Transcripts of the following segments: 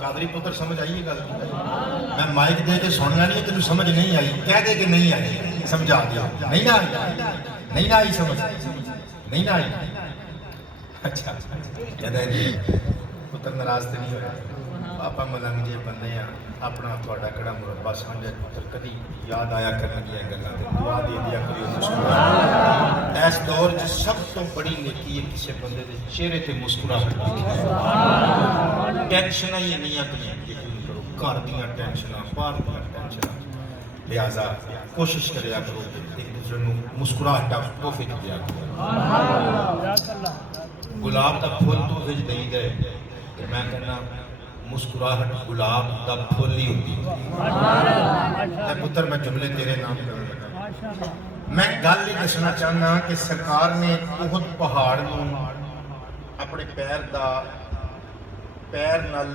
قادری پتر سمجھ آئیے گل میں مائک دے کے سننا نہیں تینوں سمجھ نہیں آئی کہہ دے کہ نہیں آئی سمجھا دیا نہیں نہ آئی نہیں نہ آئی سمجھ نہیں نہ آئی اچھا کہتا جی پتر ناراض تو نہیں ہوا آپ ملنگ جے بندے ہیں اپنا تھوڑا کڑا مربع سمجھے پتر کدی یاد آیا کرنے گیا گلاں تے دعا دے دیا کریو مسکرا اس دور وچ سب تو بڑی نیکی ہے کسی بندے دے چہرے تے مسکراہٹ دکھے ٹینشناں ہی نہیں کرو گھر دیاں ٹینشناں باہر دیاں ٹینشناں لہذا کوشش کریا کرو ایک دوسرے نوں مسکراہٹ دا تحفے دیا کرو گلاب دا پھول تو وچ دئی دے تے میں کہنا مسکراہٹ گلاب دا پھول ہی ہوتی ہے پتر میں جملے تیرے نام کروں میں گل یہ دسنا چاہنا کہ سرکار نے احد پہاڑ نوں اپنے پیر نال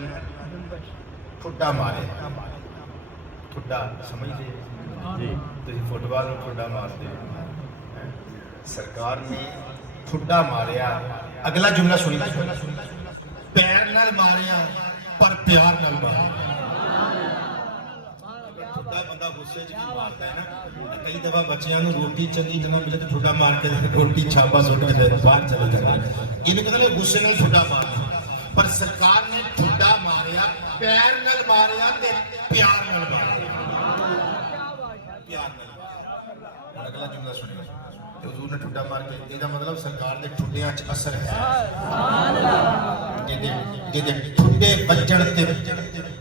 ٹھڈا مارے ٹھڈا سمجھ لے تسی فٹ بال نوں ٹھڈا مارتے سرکار نے ٹھڈا ماریا اگلا جملہ سنی پیر نال ماریا پر پیار نال ماریا ٹھڈا بندہ غصے چ کی مارتا ہے نا کئی دفعہ بچیاں نوں روٹی چنگی طرح ملے تے ٹھڈا مار کے روٹی چھاپا سٹ کے باہر چلے جاتے یہ مطلب غصے نال ٹھڈا مارنا پر سرکار نے ٹھڈا ماریا پیر نال ماریا تے پیار نال ماریا پیار نال اگلا جملہ سنیے حضور نے ٹھڈا مار کے یہ مطلب سرکار دے ٹھڈیاں چ اثر ہے جے ٹھڈے بجن تے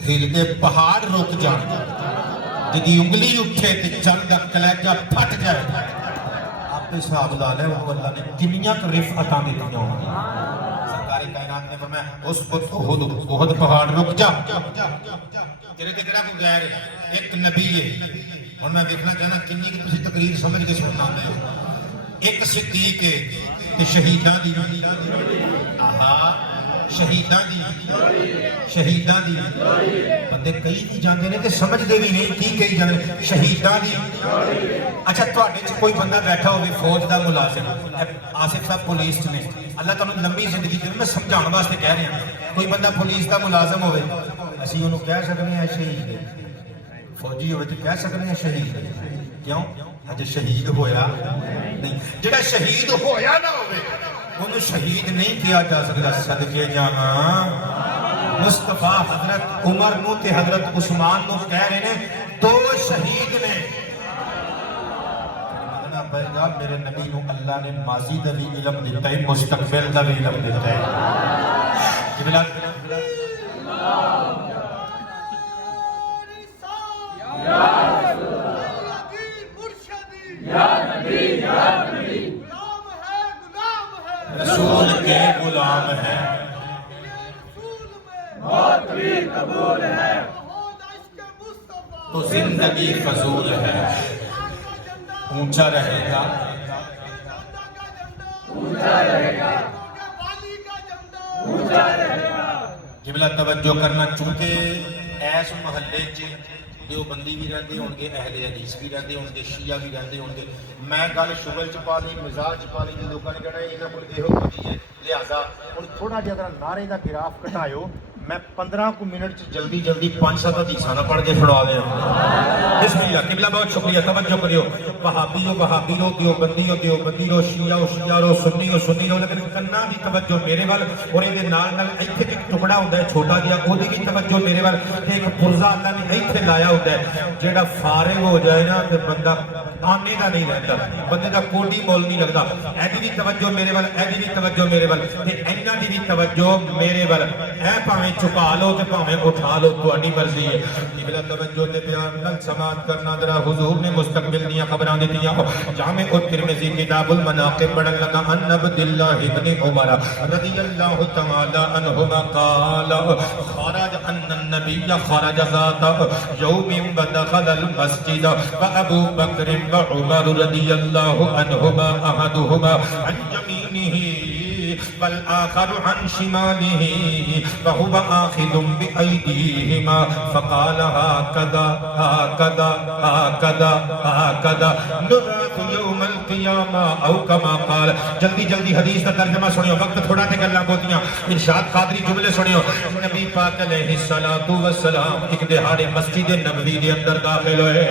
ہل دے پہاڑ رک جان جدی انگلی اٹھے تے چل دا کلیجہ پھٹ جائے آپ حساب لا لے وہ اللہ نے کنیاں کو رفعتاں دتیاں ہوں سرکار کائنات نے فرمایا اس احد پہاڑ رک جا تیرے تے کیڑا کوئی غیر ایک نبی ہے اور میں دیکھنا چاہنا کنی کہ تسی تقریر سمجھ کے سننا ہے ایک صدیق ہے تے شہیداں دی آہا شہیداں دی بندے کئی بھی جاندے نے تے سمجھ دے بھی نہیں کی کئی جاندے شہیداں دی اچھا تواڈے وچ کوئی بندہ بیٹھا ہوے فوج دا ملازم آصف صاحب پولیس چ نے اللہ تعالی لمبی زندگی دے میں سمجھاؤਣ واسطے کہہ رہا ہوں کوئی بندہ پولیس دا ملازم ہوے اسی اونوں کہہ سکنے ہیں شہید فوجی ہوے تے کہہ سکنے ہیں شہید کیوں اجے شہید ہویا نہیں جڑا شہید ہویا نہ ہوے انہوں شہید نہیں کیا جا سکتا صدقے جانا مصطفیٰ حضرت عمر نو تے حضرت عثمان نو کہہ رہے ہیں دو شہید نے میرے نبی نو اللہ نے ماضی دا بھی علم دیتا ہے مستقبل دا بھی علم دیتا ہے جبلا رسول کے غلام ہیں موت بھی قبول ہے تو زندگی فضول ہے اونچا رہے گا جبلا توجہ کرنا چونکہ ایس محلے دیوبندی بھی رہتے ہوں گے اہل حدیث بھی رہتے ہوں گے شیعہ بھی رہتے ہوں گے میں گل شغل چ پا لی مزاج چ پا لی جو لوگوں نے کہنا یہاں کو یہو کچھ ہے لہٰذا ہوں تھوڑا جہا اگر نعرے کا گراف کٹایو میں 15 منٹ جلدی 5-7 حدیثاں پڑھ کے چھڑا دیا بسم اللہ قبلہ بہت شکریہ توجہ کریو وہابی ہو دیوبندی ہو شیعہ ہو سنی ہو لیکن کنا دی توجہ میرے وال اور یہ نال ایتھے ایک ٹکڑا ہوتا ہے چھوٹا جہا وہ بھی توجہ میرے وال ایک پرزا اللہ نے ایتھے لایا ہوتا ہے جیڑا فارغ ہو جائے نا تے بندہ آنے کا نہیں رہتا بندے کا کوڈی مول نہیں لگتا ایدی بھی توجہ میرے وال ایدی بھی توجہ میرے وال تے اینا دی بھی توجہ میرے وال اے پاویں چھپا لو تے پاویں اٹھا لو تہاڈی مرضی ہے قبلہ توجہ تے پیار نال سماعت کرنا ذرا حضور نے مستقبل دیاں خبراں دتیاں جامع الترمذی کتاب المناقب پڑھن لگا ان عبد اللہ ابن عمر رضی اللہ تعالی عنہما قال خرج ان النبي خرج ذات يوم ودخل المسجد وابو بکر وعمر رضی اللہ عنہما احدهما عن يمينه والآخر عن شماله فهو آخذ بأيديهما فقال هكذا نبعث يوم القيامة القیامہ او کما قال. جلدی جلدی حدیث کا ترجمہ سنیو, وقت تھوڑا تے گلاں بہتیاں. ارشاد قادری جملے سنیو. نبی پاک علیہ الصلوۃ والسلام ایک دہاڑے مسجد نبوی دے اندر داخل ہوئے.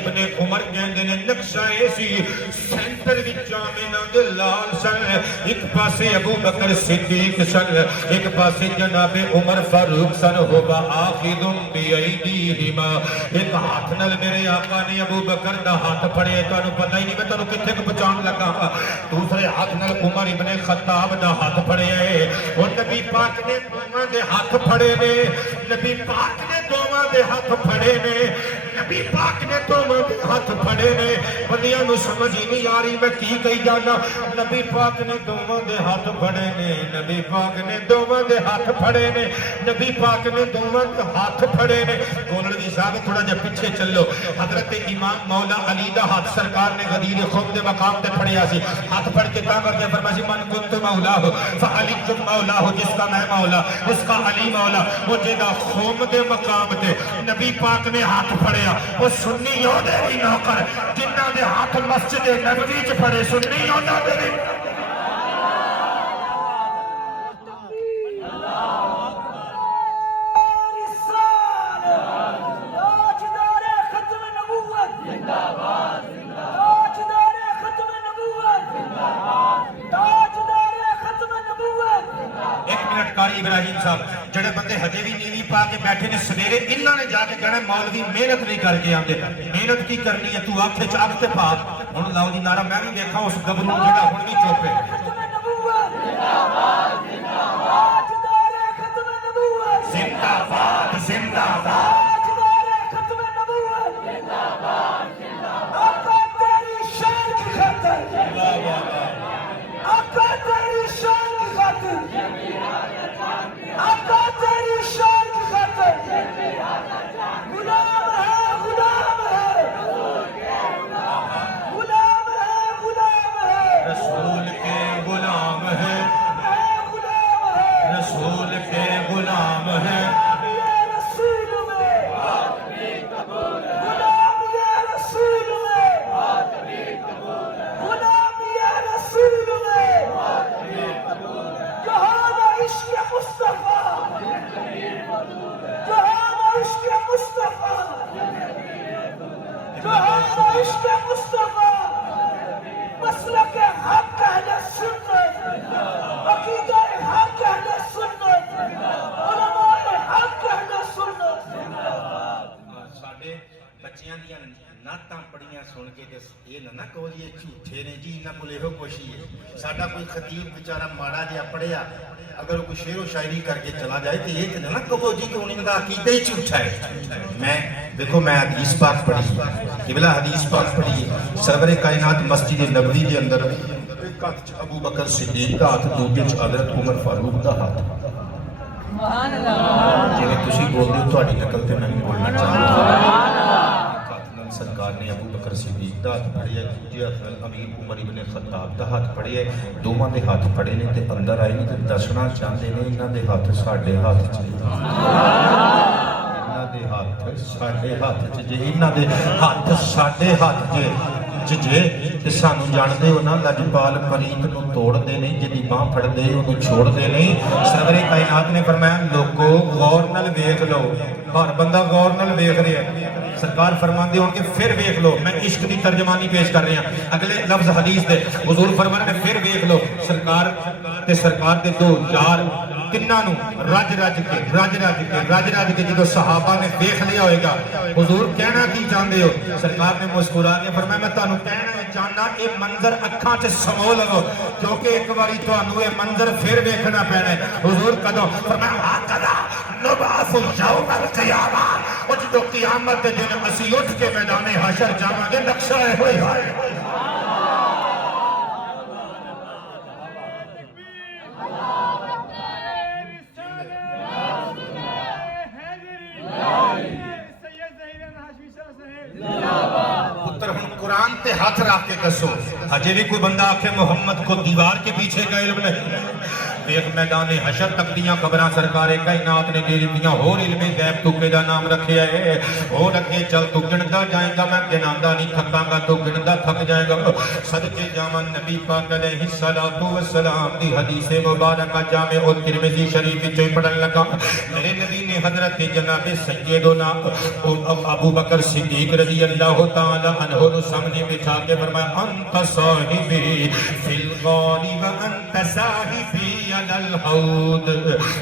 ابن عمر کہندے نے نقشہ ایسی سینٹر وچ جامع دے لال سن, ایک پاسے ابو بکر صدیق سن, ایک پاسے جناب عمر فاروق سن. ہوگا آخذ بیدیہما, ایک ہاتھ نال میرے آقا نے ابو بکر دا ہاتھ پھڑے, تانوں پتہ ہی نہیں میں تانوں کتنے کو بچان لگا. دوسرے ہاتھ نال عمر ابن خطاب دا ہاتھ پھڑے ہے. اور نبی پاک نے دوواں دے ہاتھ پھڑے نے, نبی پاک نے دوواں دے ہاتھ پھڑے نے, نبی پاک نے دوواں دے ہاتھ پھڑے نے. بندیاں نوں سمجھ ہی نہیں آ رہی میں کی کہی جانا. نبی پاک نے دوواں دے ہاتھ پھڑے نے, نبی پاک نے دوواں دے ہاتھ پھڑے نے, نبی پاک نے دوواں دے ہاتھ پھڑے نے. گولڑ دی صاحب تھوڑا جا پیچھے چلو. حضرت امام مولا علی دا ہاتھ سرکار نے غدیر خوف دے مقام تے پھڑیا سی. ہاتھ پھڑ کے تا کر کے فرمایا سی من کنت مولا ہو فعلی مولا ہو, جس کا میں مولا اس کا علی مولا. وہ جیدہ خوم دے مقام تے نبی پاک نے ہاتھ پھڑیا. وہ سنی یودے بھی نوکر جنہ دے ہاتھ مسجد نبوی چ پھڑے, سنی یودہ دے بھی ابراہیم صاحب جڑے بندے ہجے بھی نیوی پا کے بیٹھے نے سویرے انہاں نے جا کے کہنا مولوی محنت نہیں کر کے آندے. محنت کی کرنی ہے, تو آنکھیں چاک تے پا. ہن لاؤ دی نعرہ میں بھی دیکھا اس گبرو جڑا ہن بھی چوپ ہے. زندہ باد زندہ باد. بچیاں دیاں نعتاں پڑھیاں سن کے یہ نہ کہو جی جھوٹے نے جی انہاں کول ایہو کچھ ہی ہے. ساڈا کوئی خطیب بیچارہ ماڑا جہا پڑھیا اگر کوئی شعر و شاعری کر کے چلا جائے تو یہ نہ کہو جی کہ انہاں دا عقیدہ ہی جھوٹا ہے. میں دیکھو میں حدیث پاک پڑھی, قبلہ حدیث پاک پڑھی ہے. سرور کائنات مسجد نبوی دے اندر ایک ہاتھ ابو بکر صدیق دا ہاتھ, دوجے حضرت عمر فاروق دا ہاتھ. سبحان اللہ. جی تسی بول دے ہو تہاڈی نقل تے میں بولنا چاہتا. سرکار نے ابو بکر صدیق دا ہاتھ پھڑیا, دوجے ہاتھ امیر عمر ابن خطاب دا ہاتھ پھڑیا. دوواں دے ہاتھ پھڑے نے تے اندر آئے نے تے دسنا چاہندے نے انہاں دے ہاتھ ساڈے ہاتھ چ, انہاں دے ہاتھ ساڈے ہاتھ چ. جے انہاں دے ہاتھ ساڈے ہاتھ جے تے سانوں جاندے ہو نا لجپال پریت نوں توڑ دے نہیں, جدی باں پھڑ دے اونوں چھوڑ دے نہیں. سرور کائنات نے فرمایا لوگو غور نال ویکھ لو, ہر بندہ غور نال ویکھ رہا ہے. سرکار فرماندے ہون کہ پھر ویکھ لو. میں عشق دی ترجمانی پیش کر رہا ہوں. اگلے لفظ حدیث دے حضور فرمانے نے پھر ویکھ لو. سرکار تے سرکار دے دو یار تنہاں نوں رج رج کے جدو صحابہ نے دیکھ لیا ہوئے گا, حضور کہنا کی چاہتے ہو؟ سرکار نے مسکرا کے فرمایا میں تانوں کہنا چاہنا یہ منظر اکھاں تے سمو لو, کیونکہ ایک باری تانوں یہ منظر پھر ویکھنا پینا ہے. حضور کدوں؟ فرمایا کدا نبعث یوم القیامہ, وہ جدو قیامت دے دن اسی اٹھ کے میدان حشر جاواں گے نقشہ ہے ہوئے ہائے. قرآن تے ہاتھ رکھ کے کسو. ہجے بھی کوئی بندہ آکھے محمد کو دیوار کے پیچھے کا علم نہیں, دیکھ میدان حشر تک دیاں خبراں سرکار کائنات نے دے دیاں اور علم غیب تو دا نام رکھے ہے اور اگے چل تو گندا جائے گا میں گناندا نہیں تھکاں گا تو گندا تھک جائے گا صدقے جاواں نبی پاک علیہ الصلوۃ والسلام دی حدیث مبارکہ جامع الترمذی شریف وچ پڑھن لگا میرے نبی نے حضرت جناب سیدنا ابو بکر صدیق رضی اللہ تعالی عنہ کو سامنے بٹھا کے فرمایا انت صاحبی فی الغار وانت صاحبی علی الحوض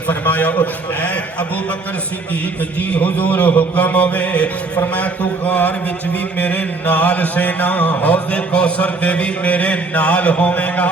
فرمایا اے ابو بکر صدیق جی حضور حکم ہوئے فرمایا تو غار وچ بھی میرے نال سے نا حوض کوثر تے بھی میرے نال ہوے گا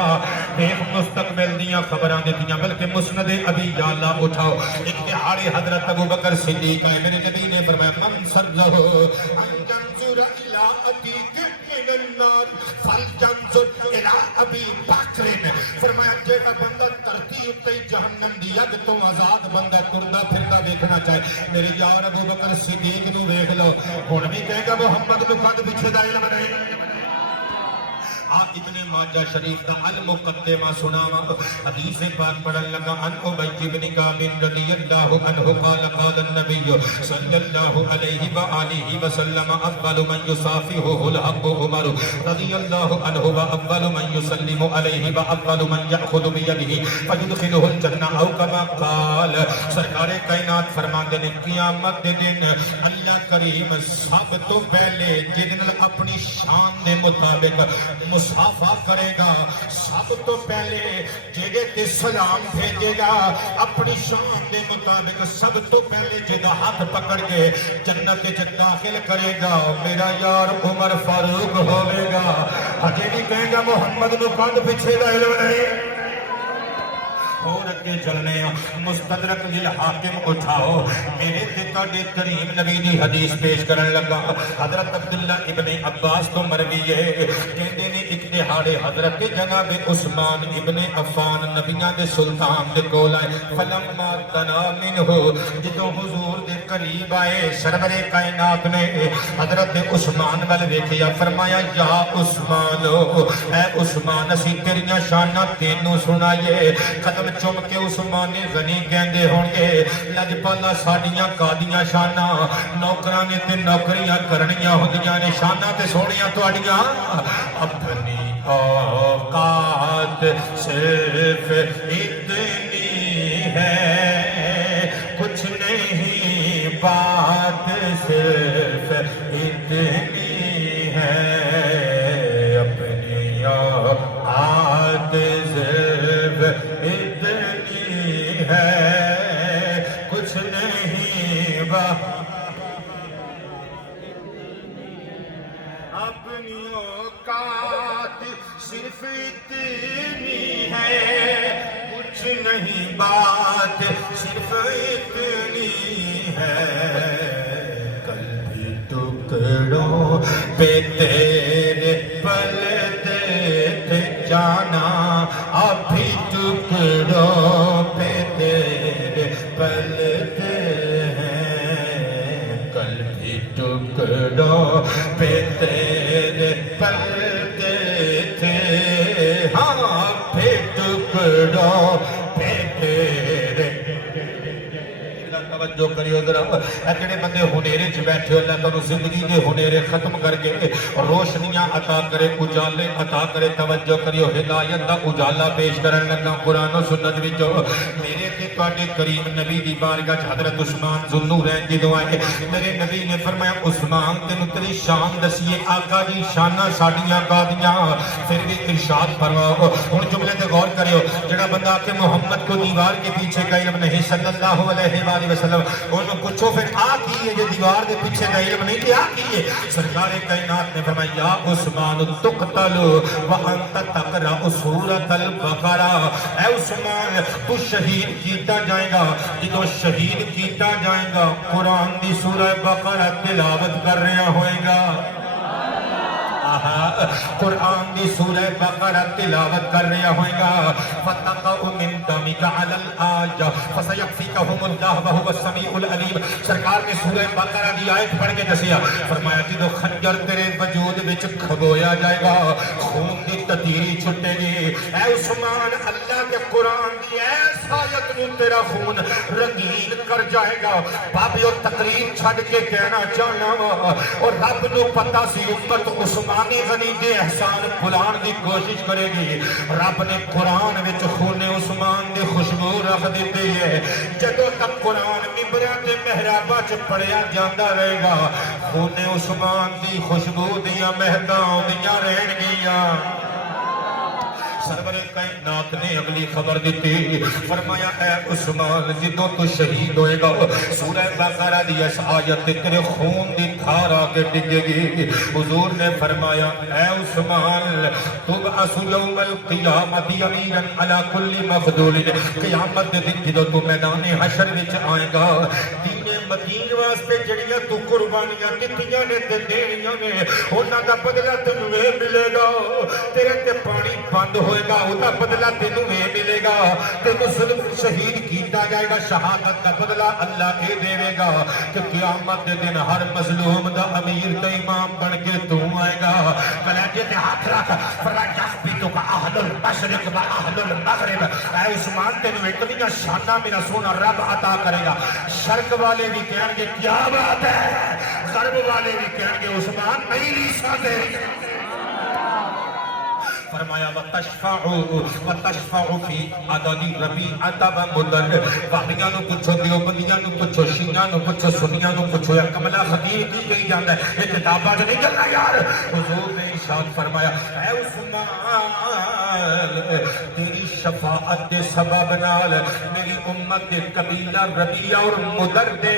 ایک مستقبل دیاں خبراں دیتیاں بلکہ مسند ابی یعلا اٹھاؤ ایک دہاڑے حضرت ابو بکر صدیق ہے میرے نبی نے فرمایا من سرہ ان جنظر الى عتیق من النار فلجنظر الى ابی بکر فرمایا جیڑا بندہ ترتی اتے جہنم دی اگ تو آزاد بندہ تردا پھردا دیکھنا چاہے میرے یار ابو بکر صدیق نو ویکھ لو ہن بھی کہے گا محمد نو کد پیچھے دا علم نہیں آپ ابن ماجہ شریف کا المقدمہ سناوا حدیث پاک پڑھن لگا ان ابی بن کعب رضی اللہ عنہ قال قال النبی صلی اللہ علیہ وآلہ وسلم افضل من یصافحہ الحق عمر رضی اللہ عنہ وافضل من یسلم علیہ وافضل من یأخذ بیدہ فیدخلہ الجنہ او کما قال سرکار کائنات فرماندے نے قیامت دے دن اللہ کریم سب تو پہلے جن اپنی شان دے مطابق مصافہ کرے گا سب تو پہلے جگہ تے سلام بھیجے گا اپنی شان دے مطابق سب تو پہلے جگہ ہاتھ پکڑ کے جنت وچ داخل کرے گا میرا یار عمر فاروق ہوے گا ہجے بھی کہے گا محمد نو کد پیچھے دا علم نہیں اور اگے چلنے مستدرک للحاکم اٹھاؤ میرے تیتاڈے کریم نبی دی حدیث پیش کرن لگا حضرت عبداللہ ابن عباس تو مروی ہے کہندے نے ایک دہاڑے حضرت جناب عثمان ابن عفان نبیاں دے سلطان دے کول آئے فلما دنا منہ جدوں حضور دے قریب آئے سرور کائنات نے حضرت عثمان ول ویکھیا فرمایا یا عثمان اے عثمان اسی تیریاں شاناں تینوں سنائیے قدم چوم کے عثمان غنی کہندے ہون گے لجپالا ساڈیاں کادیاں شاناں نوکراں نے تے نوکریاں کرنیاں ہوندیاں نے شاناں تے سونیاں تہاڈیاں اپنی اوقات صرف اتنی ہے کچھ نہیں بات صرف اتنی ہے اپنی اوقات صرف اتنی ہے کچھ نہیں اپنی اوقات صرف اتنی ہے کچھ نہیں بات صرف اتنی ہے کل بھی ٹکڑوں پہ تیرے پلتے تھے جانا اب بھی ٹکڑوں پہ تیرے پلتے ہیں کل بھی ٹکڑوں پہ تیرے پلتے تھے ہاں بھی ٹکڑوں پہ تیرے توجہ کریو ذرا اے جڑے بندے ہنیرے چ بیٹھے اللہ تعالی زندگی دے ہنیرے ختم کر کے روشنیاں عطا کرے اجالے عطا کرے توجہ کریو ہدایت دا اجالا پیش کرن لگا قرآن و سنت وچ میرے تے تواڈے کریم نبی دی بارگاہ چ حضرت عثمان ذوالنورین جدوں آئے میرے نبی نے فرمایا عثمان تینوں تیری شان دسیے آقا دی شاناں ساڈیاں کادیاں پھر بھی ارشاد فرماؤ ہن جملے تے غور کریو جڑا بندہ کہ محمد کو دیوار کے پیچھے کا علم نہیں صلی اللہ علیہ وآلہ وسلم انہوں پوچھو پھر آ کی ہے جو دیوار دے پیچھے کا علم نہیں کہ آ کی ہے سرکار کائنات نے فرمایا یا عثمان تقتل وانت تقرأ سورۃ البقرہ اے عثمان تو شہید کیتا جائے گا جدو شہید کیتا جائے گا قرآن دی سورہ بقرہ تلاوت کر رہا ہوئے گا قرآن دی سورہ بقرہ تلاوت کر رہا ہوئے گا فَتَقَعُ مِن دَمِكَ عَلَى الْآيَةِ فَسَيَكْفِيكَهُمُ اللَّهُ وَهُوَ السَّمِيعُ الْعَلِيمُ سرکار نے سورہ بقرہ دی آیت پڑھ کے دسیا فرمایا جدو خنجر تیرے وجود وچ کھبویا جائے گا خون دی تطہیری چھٹے گی اے عثمان اللہ کے قرآن دی نو تیرا خون رنگین کر جائے گا. بابی وہ تقریر چھڑ کے کہنا چاہنا وا اور رب نو پتہ سی امت عثمان غنی دے احسان بھلان دی کوشش کرے گی. رب نے قرآن وچ خون عثمان دی خوشبو رکھ دیتی ہے. جدوں تک قرآن ممبراں تے محراباں چ پڑھیا جاندا رہے گا خون عثمان دی خوشبو دیاں مہکاں آؤندیاں رہن گیاں. سرور کائنات نے اگلی خبر دیتی فرمایا اے عثمان جدوں تو شہید ہوئے گا سورہ بقرہ دی اس آیت تیرے خون دی دھار آ کے ڈگے گی. حضور نے فرمایا اے عثمان تبعث یوم القیامت امیرا علی کل مخذول. قیامت دے دن جدوں تو میدان حشر وچ آئے گا دین مدین واسطے جڑیاں تو قربانیاں دتیاں نے تے دینیاں نے انہاں دا بدلہ تینوں ملے گا. تیرے تے پانی بند ہوئے گا وہ دا بدلہ تینوں ملے گا. تینوں ظلم شہید کیتا جائے گا شہادت دا بدلہ اللہ اے دے گا کہ قیامت دے دن ہر مظلوم دا امیر تے امام بن کے تو آئے گا. کلیجے تے ہاتھ رکھ فرمایا یثبتو کا اہل المشرق و اہل المغرب. اے عثمان تینوں اتنی شاناں میرا سونا رب عطا کرے گا. شرق والے بھی کہیں گے کیا بات ہے غرب والے بھی کہیں گے عثمان نہیں ریسا دے. فرمایا وَتَشْفَعُ فِي عَدَدِ رَبِيعَةَ وَمُدَرِّ. وہابیاں نو پوچھو دیوبندیاں نو پوچھو شیعہ نو پوچھو سنیاں نو پوچھو یا کملا خطیب کی کہی جاتا ہے یہ کتاباں جو نہیں کرنا یار. حضور نے ارشاد فرمایا اے عثمان تیری شفاعت دے سبب نال میری امت دے قبیلہ ربیعہ اور مدر دے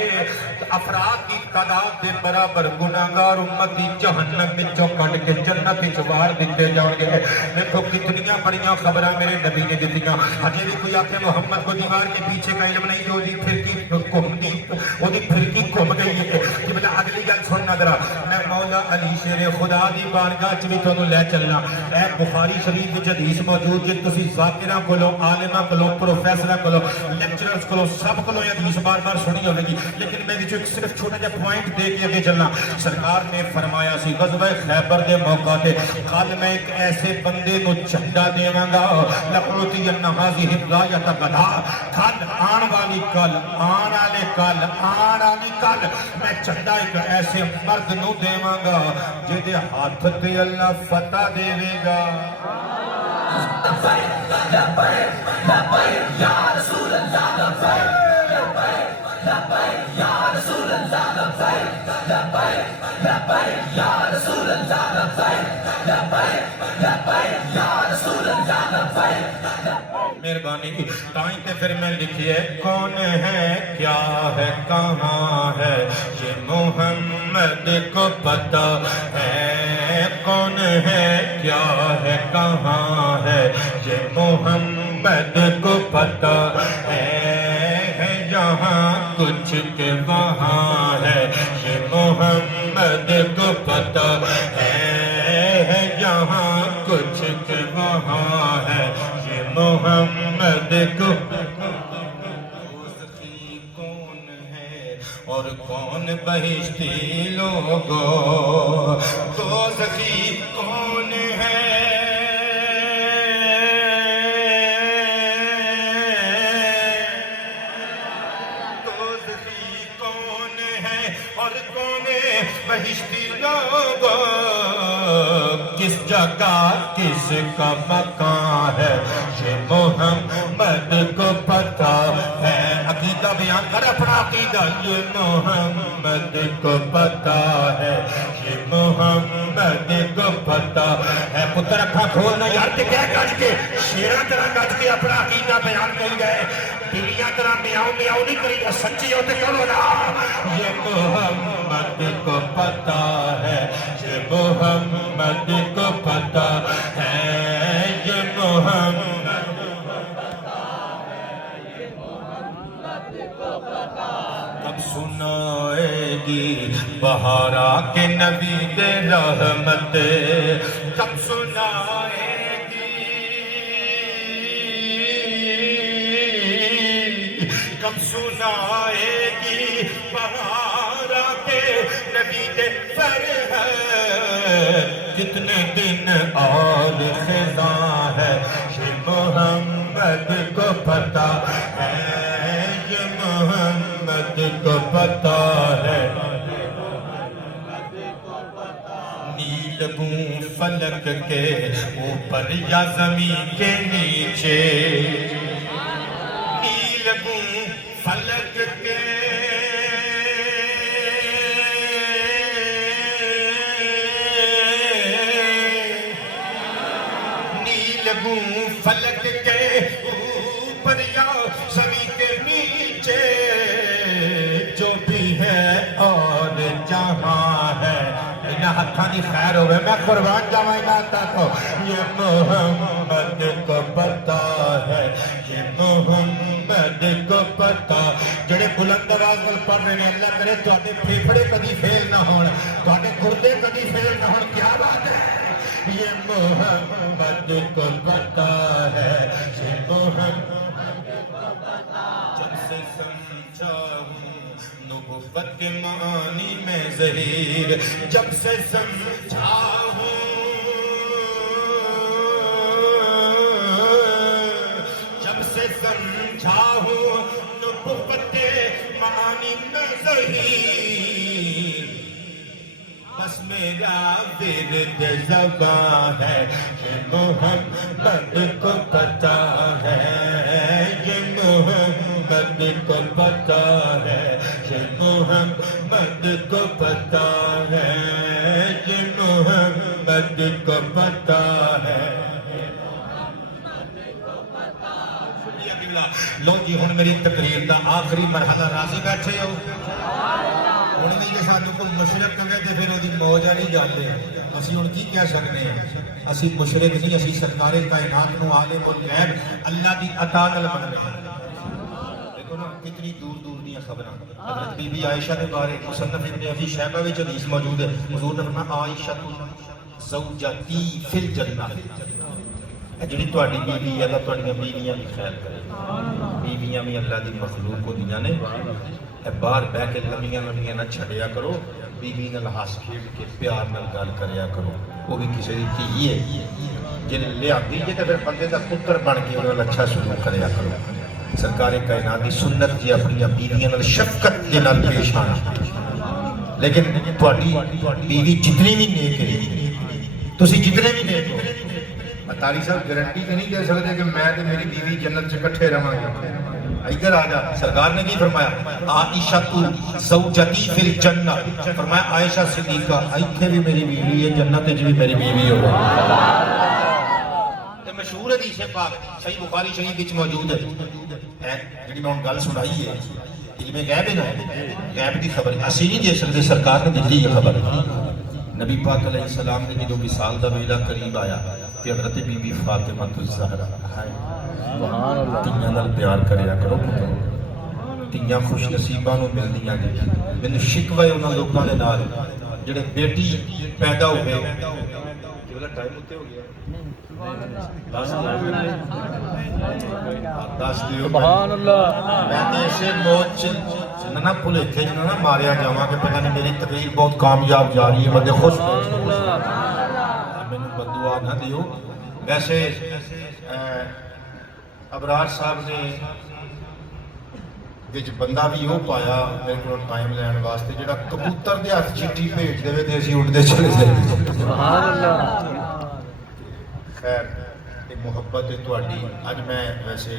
افراد کی تعداد دے برابر گناہگار امت دی جہنم وچوں کڈ کے جنت وچ وار دتے جان گے. دیکھو کتنیاں بڑیاں خبراں میرے نبی نے دتیاں. ہجے بھی کوئی آکھے محمد کو دیوار کے پیچھے کا علم نہیں جو دی پھرکی گھومدی او دی پھرکی گھوم گئی ہے کہ بلا اگلی گل سن نہ ذرا میں مولا علی شیر خدا دی بارگاہ چ وچ تانوں لے چلنا. اے بخاری شریف وچ حدیث موجود جے تسی ذاکراں کولوں عالماں کولوں پروفیسراں کولوں لیکچررز کولوں سب کولوں یہ حدیث بار بار سنی ہوے گی لیکن میں وچ صرف چھوٹا جہا پوائنٹ دے کے اگے چلنا. سرکار نے فرمایا سی غزوہ خیبر دے موقع تے کل میں ایک ایسے بندے نو جھنڈا دیواں گا لقوتی النہازی ہدایت غدا. کل آن والی کل آن والے کل آن والی کل میں جھنڈا ایک ایسے مرد نو دیواں گا جہدے ہاتھ تے اللہ فتح دے گا. لبیک لبیک لبیک یا رسول اللہ لبیک لبیک لبیک یا رسول اللہ لبیک لبیک لبیک یا رسول اللہ لبیک لبیک لبیک یا رسول اللہ لبیک. مہربانی کی تائیں تے پھر میں لکھیے کون ہے کیا ہے کہاں ہے یہ محمد کو پتہ ہے. کون ہے کیا ہے کہاں ہے یہ محمد کو پتہ ہے. جہاں کچھ کے وہاں ہے یہ محمد کو پتہ ہے. جہاں کچھ کے وہاں ہے یہ محمد کو. دوزخی کون ہے اور کون بہشتی لوگو. دوزخی کون ہے دوزخی کون ہے اور کون بہشتی لوگو. کس جگہ کس کا مکان ہے یہ محمد کو پتہ ہے. عقیدہ بیان کر اپنا عقیدہ یہ محمد کو پتہ ہے یہ محمد کو پتہ ہے. پتر اکھا کھولنا یار تے کیا گج کے شیراں طرح گج کے اپنا عقیدہ بیان کر گئے. بلیاں طرح میاؤں میاؤں نہیں کری سچی ہوتے کرو نا. یہ محمد کو پتہ ہے یہ محمد کو پتہ ہے یہ محمد کب سنائے گی بہارا کے نبی دے رحمت. کب سنائے کب سنائے گی بہارا کے نبی دے فرحت. کتنے دن اور خزاں ہے یہ محمد کو پتہ ہے. محمد کو پتا ہے نیل گوں فلک کے اوپر یا زمین کے نیچے نیل گوں فلک کے نیل گوں فلک کے اوپر یا زمین کے نیچے جو بھی ہے اور جہاں ہے ہتھانی خیر ہوئے میں قربان جاواں لاتا تو یہ محمد کو پتا ہے یہ محمد کو پتا جڑے بلند آواز نال پڑھ رہے ہیں اللہ کرے تواڈے پھیپھڑے کدی فیل نہ ہون تواڈے گردے کدی فیل نہ ہون کیا بات ہے یہ محمد کو پتا ہے یہ محمد کو پتا جب سے سمجھا ہوں نبوت کے معنی میں ظہیر جب سے سمجھا ہوں جب سے سمجھا ہوں نبوت کے معنی میں ظہیر بس میرا ورد زبان ہے یہ محمد کو پتا ہے یہ محمد کو پتا ہے یہ محمد کو پتا ہے یہ محمد کو پتا ہے لو جی ہن میری تقریر دا آخری مرحلہ راضی بیٹھے ہو ہن نہیں کہ سانوں کوئی مشرک کہے تے پھر اودی موج والی گل ہے اسی ہن کی کہہ سکنے ہیں اسی مشرک نہیں اسی سرکار کائنات نو عالم الغیب اللہ دی عطا نال من رہے ہیں دیکھو نا کتنی دور دور دی خبراں حضرت بی بی عائشہ کے بارے مصنف ابن ابی شیبہ وچ حدیث موجود ہے حضور نے فرمایا عائشہ زوجتی فی الجنہ جڑی تہاڈی بیوی ہے اللہ تہاڈیاں بیویاں بھی خیر کرے بیویاں بھی اللہ دی مخلوق ہوندیاں نے باہر بہ کے لمیاں لمیاں نہ چھڑیا کرو بیوی نال ہس کھیڈ کے پیار نال گل کریا کرو وہ بھی کسی دی دھی ہے جن لیاندی جے تے پھر بندے دا پتر بن کے انہاں نال اچھا سلوک کریا کرو سرکار کائنات دی سنت جی اپنی بیویاں نال شفقت دے نال پیش آنا لیکن تہاڈی بیوی جتنی بھی نیک ہے تسی جتنے بھی نیک ہو اتاری صاحب گارنٹی تے نہیں دے سکتے کہ میں تے میری بیوی جنت وچ اکٹھے رہاں گے ادھر آ جا سرکار نے کی فرمایا عائشہ زوجتی فی الجنہ فرمایا عائشہ صدیقہ ایتھے بھی میری بیوی ہے جنت وچ بھی میری بیوی ہوگی تے مشہور حدیث پاک صحیح بخاری شریف وچ موجود ہے جڑی میں ہن گل سنائی ہے علم غیب ہے نا غیب دی خبر اسی نہیں دے سکتے سرکار نے دتی یہ خبر نبی پاک علیہ السلام نے جدوں وصال دا ویلا قریب آیا تے حضرت بی بی فاطمہ الزہرا سبحان اللہ تیاں نال پیار کریا کرو پتر تیاں خوش نصیباں نو ملدیاں نے مینوں شکوہ ہے انہاں لوکاں دے نال جڑے بیٹی پیدا ہوئے کہ والا ٹائم اتے ہو گیا سبحان اللہ میں تے اسے موت نہ بھلیکھے نہ ماریا جاواں کہ پتہ نہیں میری تقریر بہت کامیاب جا رہی ہے بندے خوش مینوں بددعا نہ دیو ویسے ابرار صاحب نے وچ بندہ بھی وہ پایا میرے کو ٹائم لین واسطے جڑا کبوتر دے ہاتھ چٹی بھیج دے تے اسی اڑدے چلے جائیں سبحان اللہ خیر یہ محبت ہے تہاڈی اج میں ویسے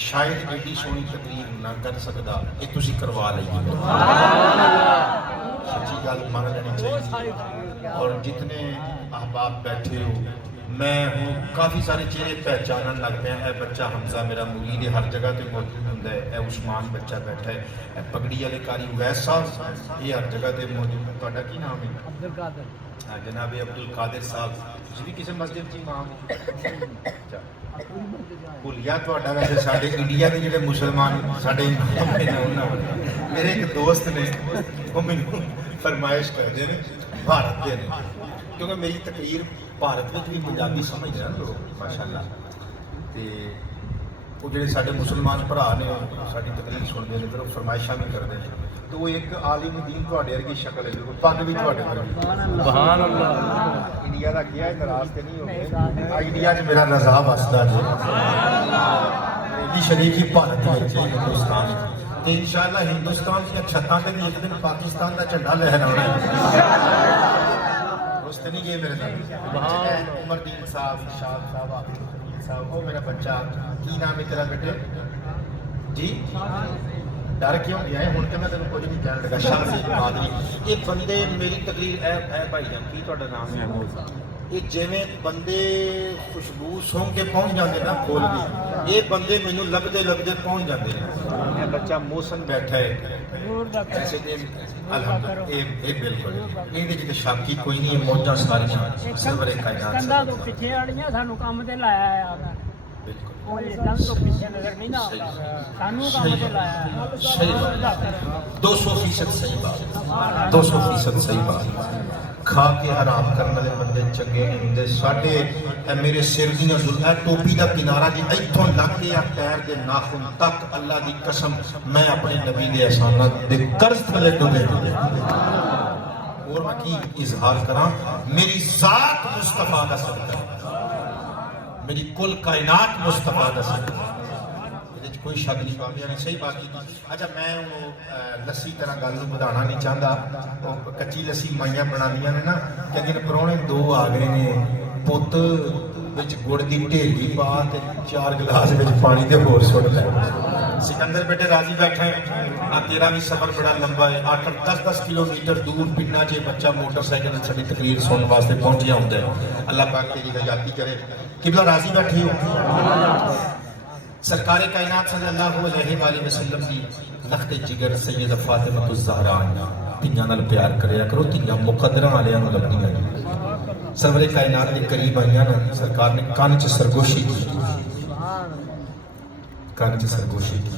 شاید ایڈی سونی تقریر نہ کر سکدا یہ تسی کروا لئیے سبحان اللہ سچی گل مان لینی چاہیے اور جتنے احباب بیٹھے ہو میں ہوں کافی سارے چہرے پہچانن لگ پے ہیں بچہ حمزہ میرا مرید ہے ہر جگہ تے موجود ہوندا ہے اے عثمان بچہ بیٹھا ہے اے پگڑی والے قاری اویس صاحب یہ ہر جگہ تے موجود ہے تہاڈا کی نام ہے عبد القادر جناب عبد القادر صاحب تسی بھی کسی مسجد دی امام اچھا بھولیا تہاڈا ویسے ساڈے انڈیا دے جڑے مسلمان ساڈے امام نے انہاں میرے ایک دوست نے وہ مینوں فرمائش کردے نے بھارت دے نے کیونکہ میری تقریر بھارت میں بھی پنجابی سمجھ رہے ہیں لوگ ماشاءاللہ تے وہ جڑے ساڈے مسلمان بھرا نے ساڈی تقریر سنتے ہیں پھر وہ فرمائشاں بھی کرتے ہیں تو وہ ایک عالم دین تہاڈے ورگی شکل ہے بالکل پگ بھی تہاڈے ورگی سبحان اللہ انڈیا دا کیا ہے ناراض تے نہیں ہو گئے انڈیا وچ میرا رضا وسدا جی نبی شریف کی بھارت وچ ہندوستان کہ انشاءاللہ ہندوستان کی چھتاں پہ بھی ایک دن پاکستان کا جھنڈا لہرانا ہے. دوست نہیں گئے میرے ساتھ عمر دین صاحب شاہ صاحب صاحب وہ میرا بچہ کی نام ہے تیرا بیٹے جی ڈر کیوں گیا ہے ہوں تو میں تینوں کچھ نہیں کہنے لگا شاہ سید قادری یہ بندے میری تقریر ہے بھائی جان کی تہاڈا نام ہے یہ جویں بندے خوشبو سونگ کے پہنچ جاتے نا کھول کے یہ بندے مینوں لبدے لبدے پہنچ جاتے ہیں. یہ بچہ موسن بیٹھا ہے ایسے کہ الحمدللہ یہ بالکل یہ شاکی کوئی نہیں موجاں ساریاں سرور کائنات کندا تو پیچھے والیاں سانو کام تے لایا ہے بالکل وہ دم تو پیچھے نظر نہیں نہ آتا سانو کام تے لایا ہے. 200% صحیح بات 200% صحیح بات. کھا کے حرام کرنے والے بندے چنگے نہیں ہوندے. ساڈے میرے سر دی نزول ہے ٹوپی دا کنارہ جی ایتھوں لگ کے پیر دے ناخن تک اللہ دی قسم میں اپنے نبی دے احسانات دے قرض تھلے ڈوبے اور میں کی اظہار کراں میری ذات مصطفیٰ دا صدقہ میری کل کائنات مصطفیٰ دا صدقہ کوئی شک نہیں کامیاب نہیں صحیح بات کی. اچھا میں لسی طرح گل بدھانا نہیں چاہتا کچی لسی مائیاں بنا دیا نے نا کہ اگر پرونے دو آ گئے نے پت وچ گڑ دی ڈھیلی پا تے 4 گلاس وچ پانی دے ہور سٹ لے. سکندر بیٹے راضی بیٹھا ہے تیرا بھی سفر بڑا لمبا ہے 8-10 کلومیٹر دور پنڈا چ بچہ موٹر سائیکل ساری تقریر سننے واسطے پہنچیا ہوندا ہے. اللہ پاک تیری حیاتی کرے. قبلہ راضی بیٹھے ہو سرکار کائنات صلی اللہ علیہ وآلہ وسلم کی لخت جگر سیدہ فاطمہ الزہرا تیاں نال پیار کریا کرو تیاں مقدراں والیاں نوں لگدیاں نے. سرور کائنات دے قریب آئیاں نا سرکار نے کان چ سرگوشی کی کان چ سرگوشی کی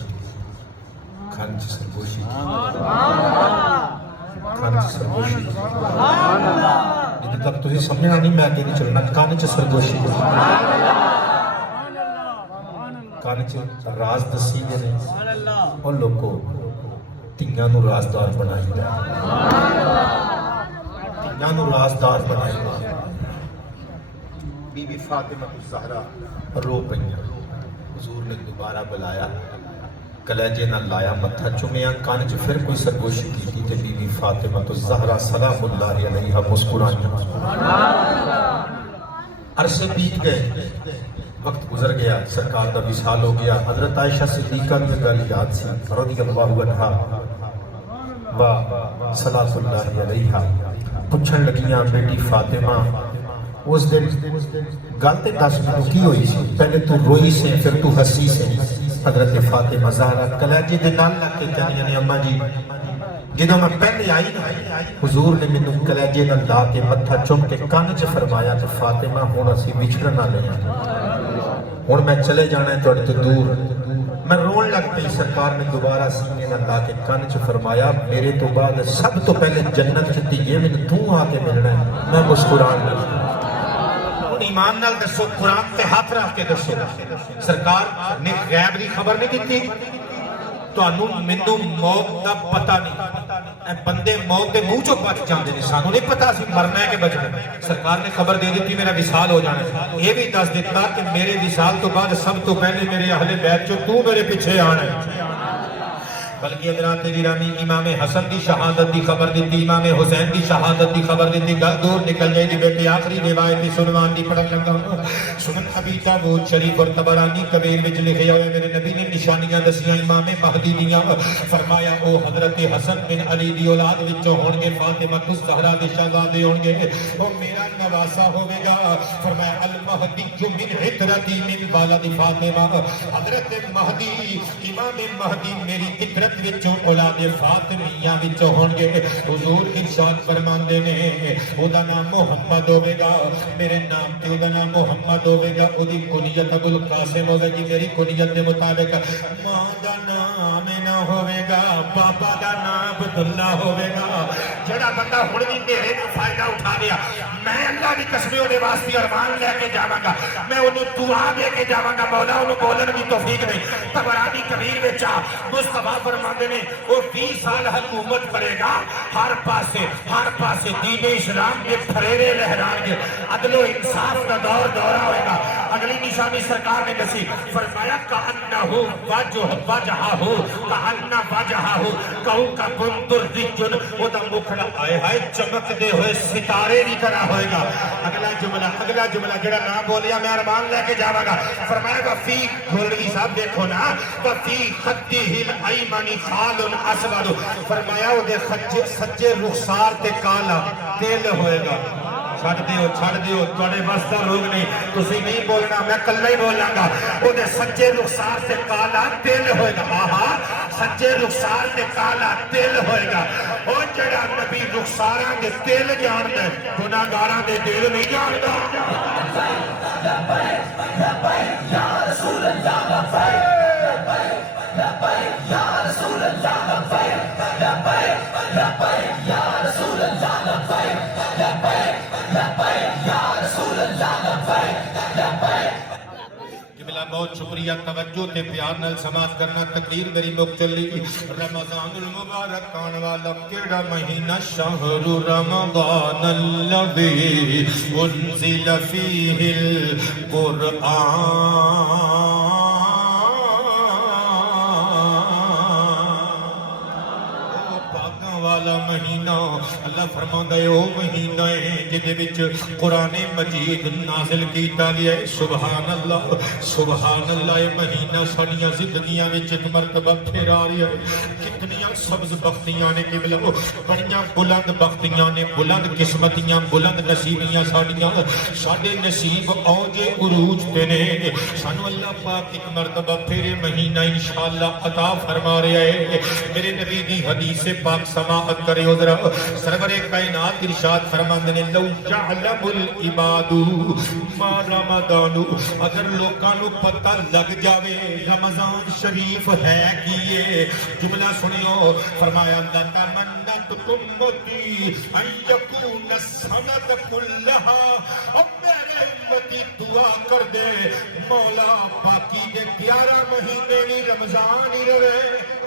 کان چ سرگوشی کی کان چ سرگوشی کی جدوں تک تسی سمجھنا نہیں میں اگے نہیں چلنا. کان چ سرگوشی کی کان چ راز دسی گئے نے اور لوگوں تیاں نوں رازدار بنائی دا تیاں نوں رازدار بنائی دا. بی بی فاطمہ الزہرا رو پئیاں حضور نے دوبارہ بلایا کلیجے نہ لایا متھا چومیا کان چ پھر کوئی سرگوشی کی تے بی بی فاطمہ الزہرا سلام اللہ علیہا مسکرائیاں. عرصے بیت گئے وقت گزر گیا سرکار کا وصال ہو گیا. حضرت عائشہ صدیقہ کی گل یاد سی رضی اللہ عنہا و صلاۃ اللہ علیہا پوچھن لگیاں بیٹی فاطمہ اس دن گل تے دس مینوں کی ہوئی سی پہلے تو روئی سے پھر تو ہنسی سے. حضرت فاطمہ زہرا کلیجے دے نال لگ کے کہندیاں نے اماں جی جدوں میں پہلے آئی نا حضور نے مینوں کلیجے نال لا کے متھا چوم کے کان چ فرمایا کہ فاطمہ ہن اسی وچھڑن والے ہاں ہوں میں چلے جانا ہے تھوڑے تو دور. میں رون لگ پئی سرکار نے دوبارہ سینے نہ لا کے کان چ فرمایا میرے تو بعد سب تو پہلے جنت چ دھیے مینوں تو آ کے ملنا ہے. میں مسکران لگا. ایمان نال دسو قرآن تے ہاتھ رکھ کے دسو سرکار نے غیب دی خبر نہیں دیتی تانوں مینوں موت دا پتہ نہیں. اے بندے موت دے منہ چوں بچ جاندے نے سانوں نہیں پتہ سی مرنا ہے کہ بچنا. سرکار نے خبر دے دیتی میرا وصال ہو جانا ہے. یہ بھی دس دیتا کہ میرے وصال تو بعد سب تو پہلے میرے اہل بیت چوں تو میرے پیچھے آنا ہے. بلکہ حضرات گرامی امام حسن دی شہادت دی خبر دیتی امام حسین دی شہادت دی خبر دیتی گل دور نکل جائے دی بیٹے آخری روایت سنوان دی پڑھن لگا. سنن ابی داؤد شریف اور طبرانی کبیر وچ لکھیا ہوئے میرے نبی نے نشانیاں دسیاں امام مہدی دیاں. فرمایا او حضرت حسن بن علی دی اولاد وچوں ہون گے فاطمہ الزہرا دے شہزادے ہون گے او میرا نواسا ہوے گا. فرمایا المہدی من عترتی من ولد فاطمہ حضرت مہدی امام مہدی میری عترت وچوں اولاد فاطمیہ وچوں ہون گے. حضور ارشاد فرماندے نے او دا نام محمد ہوے گا میرے نام تے او دا نام محمد ہوے گا. او دی کنیت ابو القاسم ہوے گی میری کنیت دے مطابق. ماں دا نام نہ ہوے گا بابا دا نام عبداللہ ہوے گا. جڑا بندہ ہن بھی میرے تو فائدہ اٹھا لیا میں اللہ کی قسم دے واسطے ارمان لے کے جاواں گا میں انہوں دعا دے کے جاواں گا مولا انہوں بولن بھی توفیق نہیں طبرانی کبیر وچ مصطفیٰ فرماندے نے وہ 20 سال حکومت کرے گا ہر پاسے دین اسلام کے پھریرے لہرائیں گے عدل و انصاف کا دورہ ہوئے گا اگلی نشانی سرکار نے دسی فرمایا کأنہو وجہہو کأنہ وجہہو کوکب درجن وہ دا مکھڑا آئے ہائے چمکتے ہوئے ستارے کی طرح ہوئے گا اگلا جملہ جڑا نام بولیا میں ارمان لے کے جاواں گا فرمایا وفی گولوی صاحب دیکھو نا وفی خطہ الایمن خال اسود فرمایا وہ دے سجے رخسار تے کالا تیل ہوئے گا چھڑ دیو توڑے واسطہ لوگ نہیں تسی نہیں بولنا میں کلہ ہی بولاں گا وہ دے سجے رخسار تے کالا تیل ہوئے گا آہا سجے رخسار تے کالا تیل ہوئے گا اور جڑا نبی رخساراں دے تیل جان دے گناہگاراں دے تیل نہیں جان دا لبیک یا رسول اللہ لبیک یا رسول اللہ لبیک یا رسول اللہ لبیک یا رسول اللہ جملہ بہت شکریہ توجہ تے پیار نال سماعت کرنا تقریر میری مک چلی رمضان المبارک آن والا کیڑا مہینہ شہر رمضان الذی انزل فیہ القرآن والا مہینہ اللہ فرماندا ہے او مہینہ ہے جدے وچ قرآن مجید نازل کیتا گیا ہے سبحان اللہ یہ مہینہ ساڈیاں زندگیاں وچ ایک مرتبہ پھر آ رہا ہے کتنیاں سبز بختیاں نے قبلہ بڑیاں بلند بختیاں نے بلند قسمتیاں بلند نصیبیاں ساڈیاں ساڈے نصیب اوج عروج تے نے سانو اللہ پاک ایک مرتبہ پھر مہینہ انشاءاللہ عطا فرما رہا ہے میرے نبی دی حدیث پاک سماعت کرے ادھر سرور کائنات ارشاد فرماندے نے لو جعلم العباد ما رمضان اگر لوکاں نو پتہ لگ جاوے رمضان شریف ہے کیے جملہ سنیو فرمایا تمنت امتی ان یکون السنۃ کلھا اب میرے امتی دعا کر دے مولا باقی کے 11 مہینے بھی رمضان ہی رہے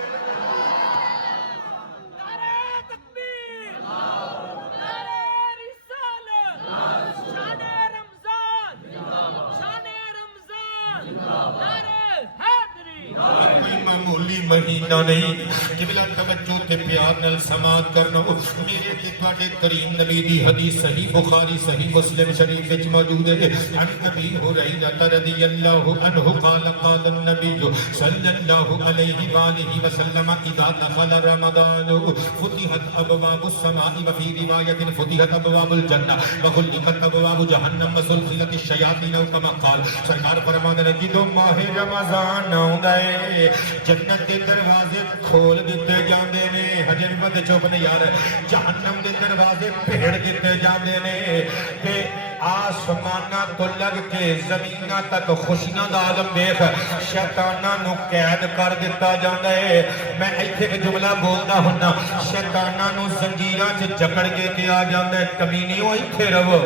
مہینہ نہیں قبلہ توجہ تے پیار نال سماعت کرنا میرے تے تواڈے کریم نبی دی حدیث صحیح بخاری صحیح مسلم شریف وچ موجود ہے عن ابی ہریرہ رضی اللہ عنہ قال قال النبی صلی اللہ علیہ وآلہ وسلم اذا دخل رمضان فتحت ابواب السماء وفي روایت فتحت ابواب الجنہ وغلقت ابواب جہنم وسلسلت الشیاطین او کما قال سرکار فرماندے نے جدوں ماہ رمضان آوندا ہے جنت دے دروازے کھول دیتے جاندے نے حجر بد چوبن یار جہنم دے دروازے پھیڑ دیتے جاندے نے کہ آسمانہ تو لگ کے زمینہ تک خوشیاں دا عالم دیکھ شیطانہ نو قید کر دیتا جاندے ہے میں ایتھے کے جملہ بولنا ہونا شیطانہ نو زنجیرہ سے جکڑ کے کیا جاندے ہے کمینیوں ایتھے رو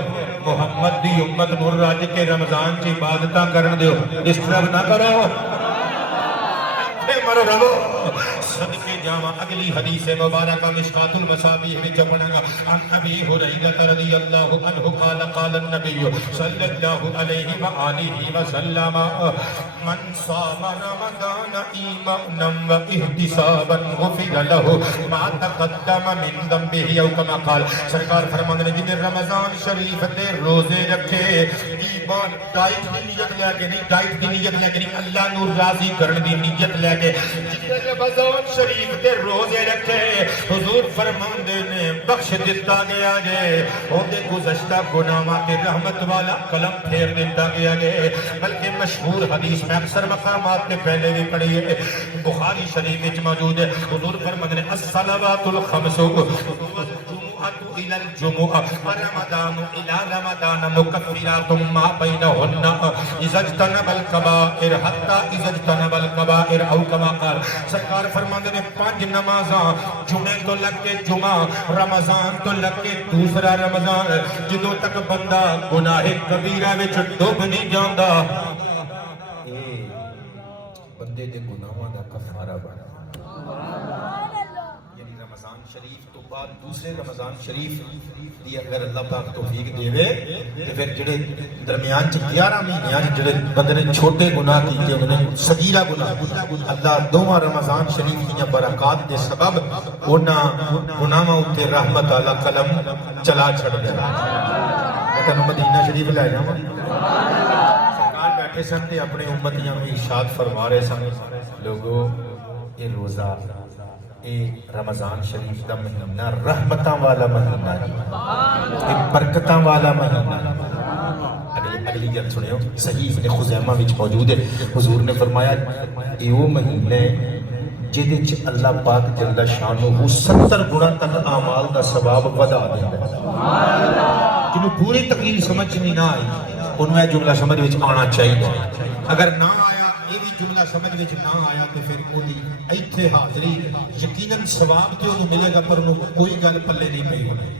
محمد دی امت نور راج کے رمضان کی عبادتہ کرن دیو ڈسٹرب نہ کرو مرو رہو صدقے جاواں اگلی حدیث مبارکہ مشکات المصابیح وچ پڑھاں گا عن ابی ہریرہ رضی اللہ عنہ قال قال النبی صلی اللہ علیہ وآلہ وسلم من صام رمضان ایمانا واحتسابا غفر له ما تقدم من ذنبه او کما قال سرکار فرماندے نے جن رمضان شریف دے روزے رکھے ایمان ڈائٹ کی نیت لے کے نہیں ڈائٹ کی نیت لے کے نہیں اللہ نو راضی کرن دی نیت لے کے جن رمضان شریف دے روزے رکھے حضور فرماندے نے بخش دیتا گیا جے اودے گزشتہ گناہاں تے رحمت والا قلم پھیر دیتا گیا جے بلکہ مشہور حدیث میں اکثر مقامات نے پہلے بھی پڑھی ہے بخاری شریف وچ موجود ہے حضور فرماندے نے الصلوات الخمس والجمعۃ إلى الجمعة ورمضان إلى رمضان مكفرات ما بينهن إذا اجتنب الكبائر حتى إذا اجتنب الكبائر أو كما قال سرکار فرماندے نے 5 نمازاں جمعے تو لگ کے جمعہ رمضان تو لگ کے دوسرا رمضان جدوں تک بندہ گناہ کبیرہ وچ ڈوب نہیں جاندا بندے دے گناہاں دا کفارہ بن یعنی رمضان شریف تو بعد دوسرے رمضان شریف دی اگر اللہ پاک توفیق دے تے پھر جڑے درمیان چ 11 مہینیاں جڑے بندے نے چھوٹے گناہ کیتے انہوں نے صغیرہ گناہ اللہ دوواں رمضان شریف دیاں برکات دے سبب انہاں گناہاں اُتے رحمت والا قلم چلا چھڑ دے میں تانوں مدینہ شریف لے جاواں سرکار بیٹھے سن تے اپنے امتیاں میں ارشاد فرما رہے سن لوگوں یہ روزہ یہ رمضان شریف کا مہینہ رحمتاں والا مہینہ ہے یہ برکتاں والا مہینہ ہے اگلی گل سنیو صحیح ابن خزیمہ وچ موجود ہے حضور نے فرمایا یہ وہ مہینہ ہے جہدے وچ اللہ پاک جل شانہ 70 گنا تک اعمال دا ثواب ودا دیندا ہے سبحان اللہ جنوں پوری تقریر سمجھ نہیں نہ آئی انہوں یہ جملہ سمجھ وچ آنا چاہیے اگر نہ آیا یہ بھی جملہ سمجھ وچ نہ آیا تو پھر وہی ایتھے حاضری یقیناً ثواب تے انہوں ملے گا پر انہوں کوئی گل پلے نہیں پئی ہونی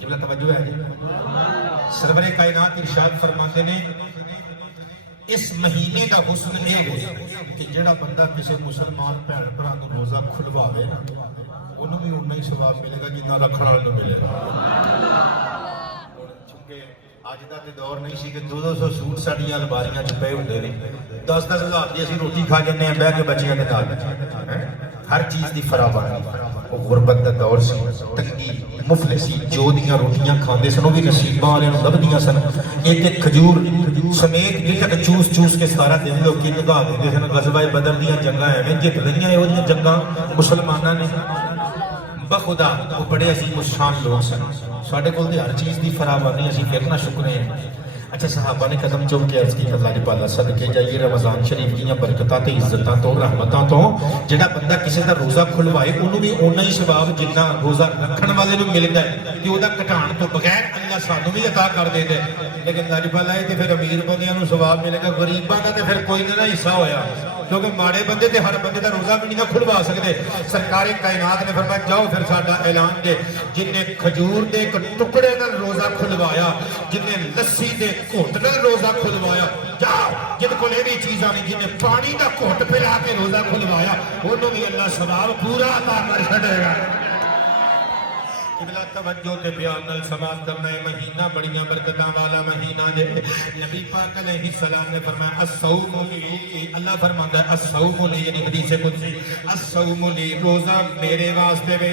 جملہ توجہ ہے جی سرور کائنات ارشاد فرماتے نے اس مہینے دا حسن یہ ہے کہ جڑا بندہ کسی مسلمان بھن بھرا نوں روزہ کھلواوے نا انہوں بھی اتنا ہی ثواب ملے گا جتنا رکھن والے نوں ملے گا چونکہ اج دا تے دور نہیں سی کہ 200 سوٹ ساڈیاں الماریاں چ پئے ہوندے نے 10-10 ہزار دی اسی روٹی کھا جاندے ہیں بیٹھ کے بچیاں دے نال ہر چیز دی فراوانی وہ غربت دا دور سی تنگی مفلسی جو دیاں روٹیاں کھاندے سن وہ بھی نصیباں والے نوں لبدیاں سن ایک کھجور سمیت جی تک چوس چوس کے سارا دن لوکی نگاہ دیندے سن غزوہ بدر دیاں جنگاں ایویں جت لئیاں ایہو جیاں جنگاں مسلماناں نے بخدا وہ بڑے عظیم الشان لوگ سن ساڈے کول تے ہر چیز دی فراوانی اسی پھر نہ شکر ہیں اچھا صحابہ نے قدم چوم کے عرض کی اللہ دی پالا صدقے جائیے رمضان شریف دیاں برکتاں تے عزتاں تو رحمتاں تو جڑا بندہ کسی دا روزہ کھلوائے انہوں بھی اونہ ہی ثواب جتنا روزہ رکھن والے نوں ملدا ہے کہ اودا گھٹان تو بغیر اللہ سانوں بھی عطا کر دے دے لیکن اللہ دی پالا تے پھر امیر بندیاں نوں ثواب ملے گا غریباں دا تے پھر کوئی نہ حصہ ہویا کیونکہ ماڑے بندے تے ہر بندے دا روزہ بھی نہیں کھلوا سکتے سرکار کائنات نے فرمایا جاؤ پھر ساڈا اعلان دے جن نے کھجور دے ایک ٹکڑے نال روزہ کھلوایا جن نے لسی دے گھٹ نال روزہ کھلوایا جاؤ جن کو یہ بھی چیزاں نہیں جن نے پانی دا گھٹ پلا کے روزہ کھلوایا انہوں بھی اللہ ثواب پورا عطا کر چھڈے گا قبلہ توجہ تے بیان نال سماعت کرنا ہے مہینہ بڑیاں برکتاں والا مہینہ دے نبی پاک علیہ السلام نے فرمایا الصوم لی اللہ فرماتا ہے الصوم لی یعنی حدیث قدسی الصوم لی روزہ میرے واسطے وے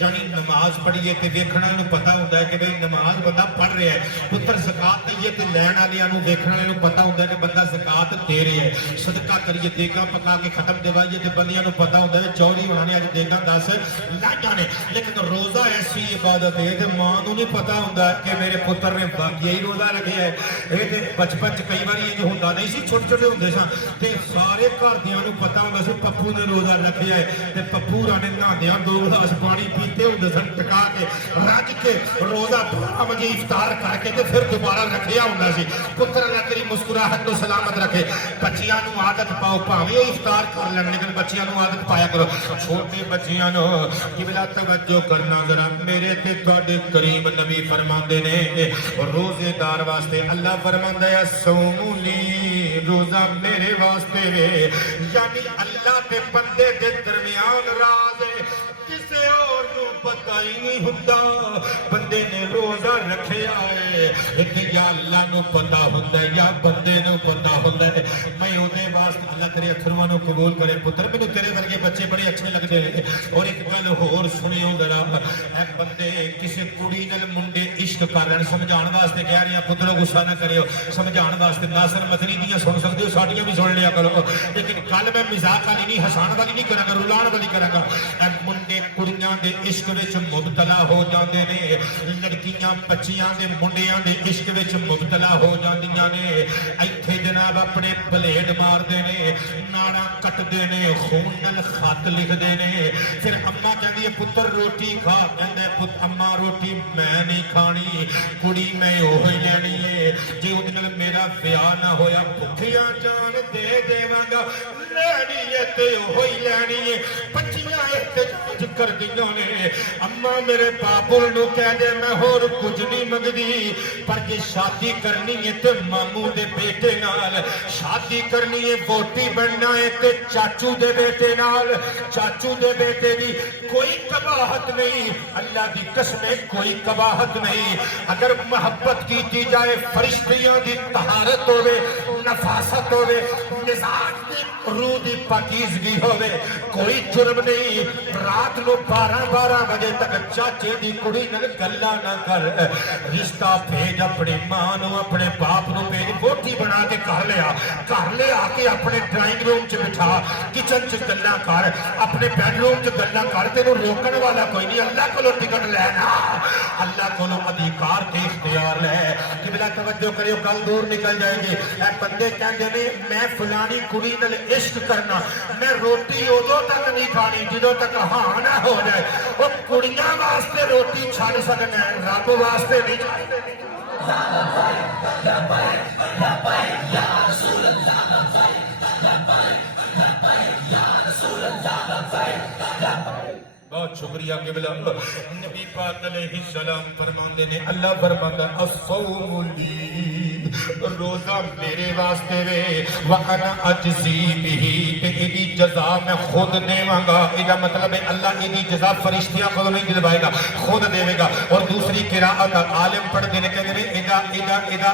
یعنی نماز پڑھیے تے ویکھنا نوں پتہ ہوندا ہے کہ بھئی نماز بندہ پڑھ رہا ہے پتر زکات دئیے تے لین والیاں نوں ویکھن والے نوں پتہ ہوندا ہے کہ بندہ زکات دے رہا ہے صدقہ کریے دیگا پکا کے ختم دیوائیے تے بندیاں نوں پتہ ہوندا ہے چوری ہونے اج دیگا 10 لائیاں نے لیکن روزہ ایسی عبادت ہے تے ماں نوں نہیں پتہ ہوندا کہ میرے پتر نے باقی ہی روزہ رکھیا ہے اے تے بچپن چ کئی بار یہ ہوندا نہیں سی چھوٹے چھوٹے ہوندے سن تے سارے گھر دیاں نوں پتہ ہوندا سی پپو نے روزہ رکھیا ہے تے پپو رانے نہاندیاں 2 گلاس پانی پیتے ہوندے سن ٹکا کے رج کے روزہ پورا مجھے افطار کر کے تے پھر دوبارہ رکھیا ہوندا سی پتر اللہ تیری مسکراہٹ تو سلامت رکھے بچیاں نوں عادت پاؤ بھاویں افطار کر لین لیکن بچیاں نوں عادت پایا کرو چھوٹے بچیاں نوں قبلہ توجہ کرنا ذرا میرے تے تواڈے کریم نبی فرماندے نے روزے دار واسطے اللہ فرماندا ہے صوم لی روزہ میرے واسطے وے یعنی اللہ تے بندے دے درمیان راز ہے کسے اور نوں پتہ ہی نہیں ہوندا بندے نے روزہ رکھیا ہے ایک یا اللہ نوں پتہ ہوندا ہے یا بندے نوں پتہ ہوندا ہے میں اودے واسطے اللہ تیرے اتھرواں نوں قبول کرے پتر مینوں تیرے ورگے بچے بڑے اچھے لگدے ہیں اور ایک گل ہور سنیو ذرا اے بندے کسے کڑی نال منڈے عشق عشق کر رہے ہیں سمجھان واسطے کہہ رہے ہیں پترو غصہ نہ کریو سمجھان واسطے ناصر مدنی دیاں سن سکتے ہو ساڈیاں بھی سن لیا کرو لیکن کل میں مزاق والی نہیں ہسان والی نہیں کراں گا رلان والی کراں گا اے منڈے کڑیاں دے عشق وچ مبتلا ہو جاندے نے لڑکیاں بچیاں دے منڈیاں دے عشق وچ مبتلا ہو جاندیاں نے ایتھے جناب اپنے بلیڈ مار دے نے ناڑاں کٹ دے نے خون نال خط لکھ دے نے پھر اماں کہندی ہے پتر روٹی کھا کہندا ہے پت اماں روٹی میں نہیں کھانی کڑی میں اوہی لینی ہے جے اودے نال میرا بیاہ نہ ہویا بھکھیاں جان دے دیواں گا لینی ہے تے اوہی لینی ہے بچیاں احتجاج کر دیاں نے اماں میرے بابو نو کہہ دے میں ہور کچھ نہیں منگدی پر جے شادی کرنی ہے تے ماموں دے بیٹے نال شادی کرنی ہے ووٹی بننا ہے تے چاچو دے بیٹے نال چاچو دے بیٹے دی کوئی قباحت نہیں اللہ دی قسم کوئی قباحت نہیں اگر محبت کیتی جائے فرشتیاں دی طہارت ہوے نفاست ہوے مزاج دی روح دی پاکیزگی ہوے کوئی جرم نہیں رات نو 12 بجے تک چاچے دی کڑی نال گلاں نہ کر رشتہ بھیج اپنی ماں نو اپنے باپ نو بھیج ووٹی بنا کے گھر لے آ کے اپنے ڈرائنگ روم چ بٹھا کچن چ گلاں کر اپنے بیڈ روم چ گلاں کر تینوں روکن والا کوئی نہیں اللہ کولو ٹکٹ لینا اللہ کولو ادھیکار تے اختیار لے قبلہ توجہ کریو کل دور نکل جائے گی اے بندے کہندے نے میں فلانی کڑی نال عشق کرنا میں روٹی ادو تک نہیں کھانی جدوں تک ہاں نہ ہو جائے وہ کڑیاں واسطے روٹی چھڑ سکنا ہے رب واسطے نہیں بہت شکریہ قبلہ نبی پاک علیہ السلام فرماندے نے اللہ فرماندا الصوم لی روزہ میرے واسطے وے وانا اجزی بہی تے ایدی جزا میں خود دیواں گا ایدا مطلب ہے اللہ ایدی جزا فرشتیاں خود نہیں دلوائے گا خود دے گا اور دوسری قراءت عالم پڑھ دینے کہتے ہیں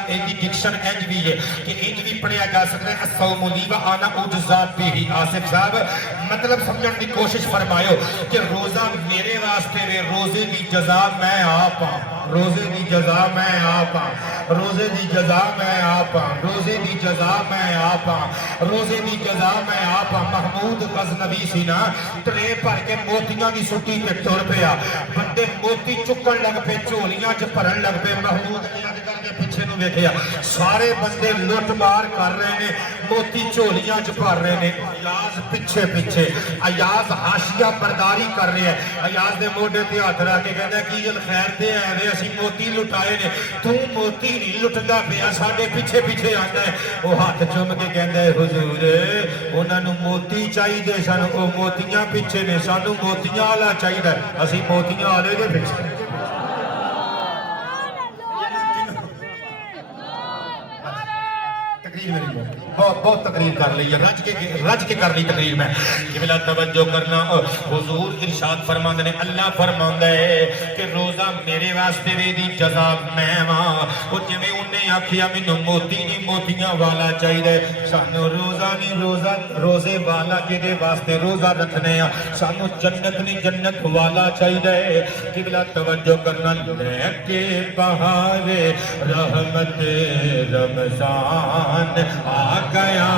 ایدی ڈکشن انج بھی ہے کہ انج بھی پڑھیا جا سکتا ہے الصوم لی وانا اجزا بہی آصف صاحب مطلب سمجھن دی کوشش فرمائیو کہ روزہ میرے واسطے وے روزے دی جزا میں آپ روزے دی جزا میں آپ روزے دی جزا میں آپ روزے دی جزا میں آپ روزے دی جزا میں آپ محمود غزنوی سی نا ٹرے بھر کے موتیاں دی سٹی تے ٹر پیا بندے موتی چکن لگ پے جھولیاں چ بھرن لگ پے محمود نے اج کر کے پیچھے نو ویکھیا سارے بندے لٹ مار کر رہے نے موتی جھولیاں چ بھر رہے نے ایاز پیچھے پیچھے ایاز حاشیہ برداری کر رہے ہیں ایاز دے موڈے تے ہاتھ رکھ کے کہندا کی جل خیر تے اے اسی موتی لٹائے نے تو موتی نہیں لٹدا پیا ساڈے پیچھے پیچھے آندا ہے وہ ہاتھ چوم کے کہندا ہے حضور انہاں نو موتی چاہیے سن او موتیاں پیچھے نے سانو موتیاں والا چاہیے اسی موتیاں والے دے پیچھے بہت تقریر کر لی ہے رج کے کر لی تقریر میں قبلہ توجہ کرنا حضور ارشاد فرماندے نے اللہ فرماندا ہے کہ روزہ میرے واسطے وی دی جزا میں واں او جویں انہیں آکھیا مینوں موتی نہیں موتیاں والا چاہیے سانو روزہ نہیں روزے والا کدے واسطے روزہ رکھنے آ سانو جنت نہیں جنت والا چاہیے قبلہ توجہ کرنا لے کے بہار رحمت رمضان آ گیا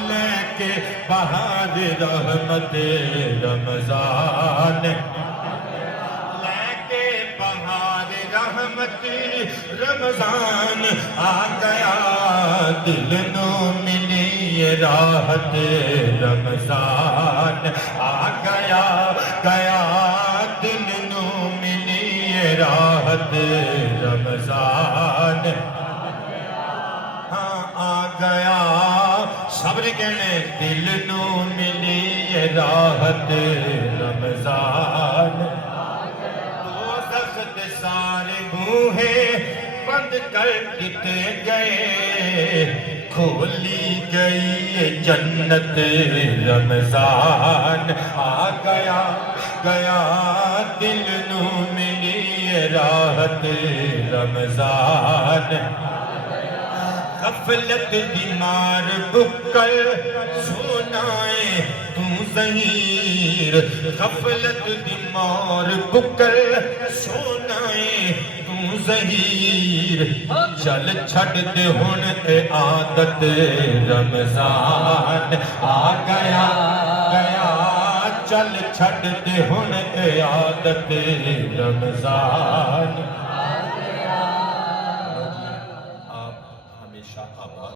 لے کے بہار رحمت رمضان لے کے بہار رحمت رمضان آ گیا دل نو ملی راحت رمضان آ گیا دل نو ملی راحت رمضان گیا سب نے کہنے دل نو ملی یہ راحت رمضان دوزخ دے سارے بوہے بند کر دیتے گئے کھولی گئی جنت رمضان آ گیا دل نو ملی یہ راحت رمضان غفلت بیمار بکل سنائے تو زہیر غفلت دی مار بکل سونا ہے تو زہیر چل چھڑ دے ہن اے عادت رمضان آ گیا چل چھڑ دے ہن اے عادت رمضان